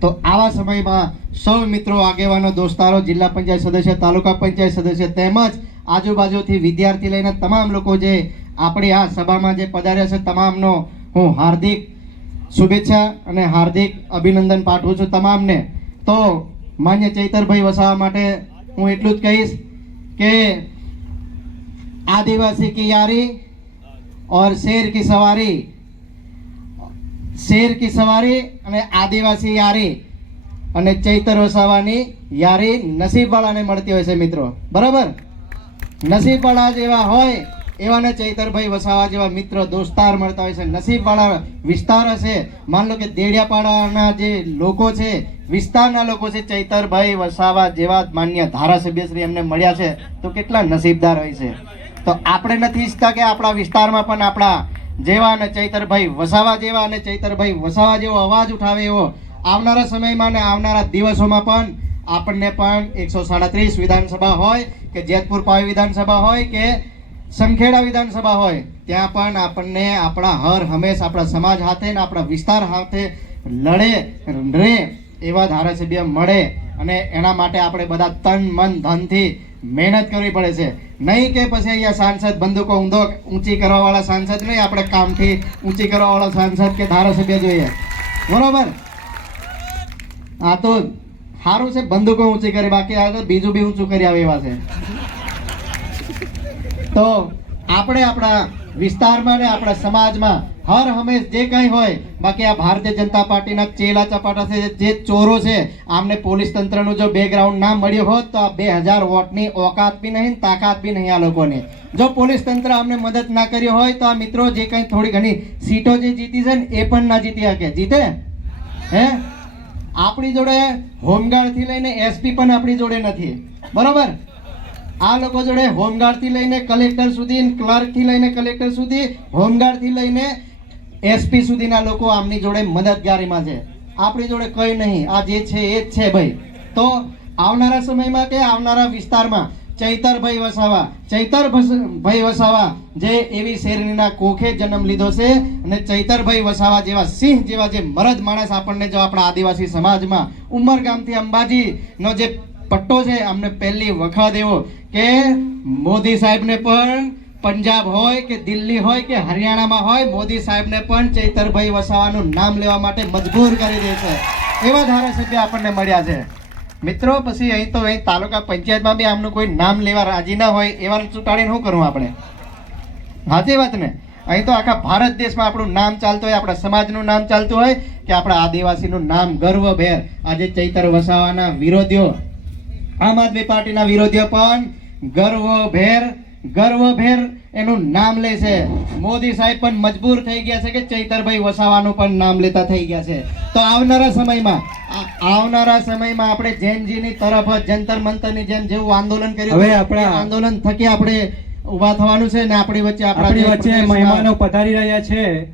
તો આવા સમયમાં સૌ મિત્રો, આગેવાનો, દોસ્તારો, જિલ્લા પંચાયત સદસ્ય, તાલુકા પંચાયત સદસ્ય તેમજ આજુબાજુથી વિદ્યાર્થી લઈને તમામ લોકો જે આપણી આ સભામાં જે પધાર્યા છે તમામનો હું હાર્દિક શુભેચ્છા અને હાર્દિક અભિનંદન પાઠવું છું તમામને। તો માન્ય ચૈતરભાઈ વસાવા માટે હું એટલું જ કહીશ કે आदिवासी की यारी और शेर की सवारी અને આદિવાસી યારી અને ચૈતર વસાવાની યારી નસીબવાળાને મળતી હોય છે મિત્રો, બરાબર। નસીબવાળા જેવા હોય એવાને ચૈતરભાઈ વસાવા જેવા મિત્ર દોસ્તાર મળતા હોય છે। નસીબવાળા વિસ્તાર હશે, માન લો કે દેડિયાપાડાના જે લોકો છે, વિસ્તારના લોકો છે, ચૈતરભાઈ વસાવા જેવા માન્ય ધારાસભ્યશ્રી એમને મળ્યા છે તો કેટલા નસીબદાર હોય છે। તો આપણે નથી ઈચ્છતા કે આપણા વિસ્તારમાં પણ આપણા જેવા અને ચૈતરભાઈ વસાવા જેવા અને ચૈતરભાઈ વસાવા જેવો અવાજ ઉઠાવે એવો આવનારા સમયમાં ને આવનારા દિવસોમાં પણ આપણને પણ 137 વિધાનસભા હોય કે જેતપુર પાવી વિધાનસભા હોય કે સંખેડા વિધાનસભા હોય, ત્યાં પણ આપણને આપણા હર હંમેશ આપણા સમાજ હાથે ને આપણા વિસ્તાર હાથે લડે રહે એવા ધારાસભ્ય મળે અને એના માટે આપણે બધા તન મન ધનથી મહેનત કરવી પડે છે। નહીં કે પછી અહીંયા સાંસદ બંદૂકો ઊંચી કરવા વાળા સાંસદ નહીં, આપણે કામથી ઊંચી કરવા વાળા સાંસદ કે ધારાસભ્ય જોઈએ, બરોબર। આ તો સારું છે બંદૂકો ઊંચી કરી, બાકી આ તો બીજું બી ઊંચું કરી આવે એવા છે। તો આપણે આપણા વિસ્તારમાં ને આપણા સમાજમાં હર હંમેશ જે કંઈ હોય, બાકી આ ભારતીય જનતા પાર્ટીના ચેલા ચપાટા છે, જે ચોરો છે, આમને પોલીસ તંત્રનું જો બેકગ્રાઉન્ડ ના મળ્યું હોત તો આ 2000 વોટની ઓકાત બી નહીં, તાકાત બી નહીં આ લોકોને। જો પોલીસ તંત્ર અમને મદદ ના કરી હોય તો આ મિત્રો જે કંઈ થોડી ઘણી સીટો જે જીતી છે ને એ પણ ના જીતી શકે, જીતે હે? આપણી જોડે હોમગાર્ડથી લઈને એસપી પણ આપણી જોડે નથી, બરોબર। આ લોકો જોડે હોમગાર્ડથી લઈને કલેક્ટર સુધી, ક્લર્કથી લઈને કલેક્ટર સુધી, હોમગાર્ડથી લઈને એસપી સુધીના લોકો આમની જોડે મદદગારીમાં છે, આપણી જોડે કંઈ નહીં। આ જે છે એ જ છે ભાઈ। તો આવનારા સમયમાં કે આવનારા વિસ્તારમાં ચૈતરભાઈ વસાવા જે એવી શેરણીના કોખે જન્મ લીધો છે અને ચૈતરભાઈ વસાવા જેવા સિંહ જેવા જે મરદ માણસ આપણને જો આપણા આદિવાસી સમાજમાં ઉમરગામથી અંબાજીનો જે પટ્ટો છે અમને પહેલી વખત એવો કે મોદી સાહેબને પણ પંજાબ હોય કે દિલ્હી હોય કે હરિયાણામાં હોય, મોદી સાહેબને પણ ચૈતરભાઈ વસાવાનું નામ લેવા માટે મજબૂર કરી દે છે એવા ધારાસભ્ય આપણને મળ્યા છે મિત્રો। પછી અહીં તો અહીં તાલુકા પંચાયતમાં બી આમનું કોઈ નામ લેવા રાજી ના હોય એવા ચૂંટાડીને શું કરવું આપણે? સાચી વાત ને? અહીં તો આખા ભારત દેશમાં આપણું નામ ચાલતું હોય, આપણા સમાજનું નામ ચાલતું હોય કે આપણા આદિવાસીનું નામ ગર્વભેર આજે ચૈતર વસાવાના વિરોધીઓ, આમ આદમી પાર્ટીના વિરોધીઓ પણ ગર્વભેર એનું નામ લે છે। મોદી સાહેબ પણ મજબૂર થઈ ગયા છે કે ચૈતરભાઈ વસાવાનું પણ નામ લેતા થઈ ગયા છે। તો આવનારા સમયમાં આપણે જૈનજીની તરફ જંતર મંતરની જેમ જેવું આંદોલન કર્યું, હવે આપણે આંદોલન થકી આપણે ઉભા થવાનું છે ને આપણી વચ્ચે મહેમાનો પધારી રહ્યા છે।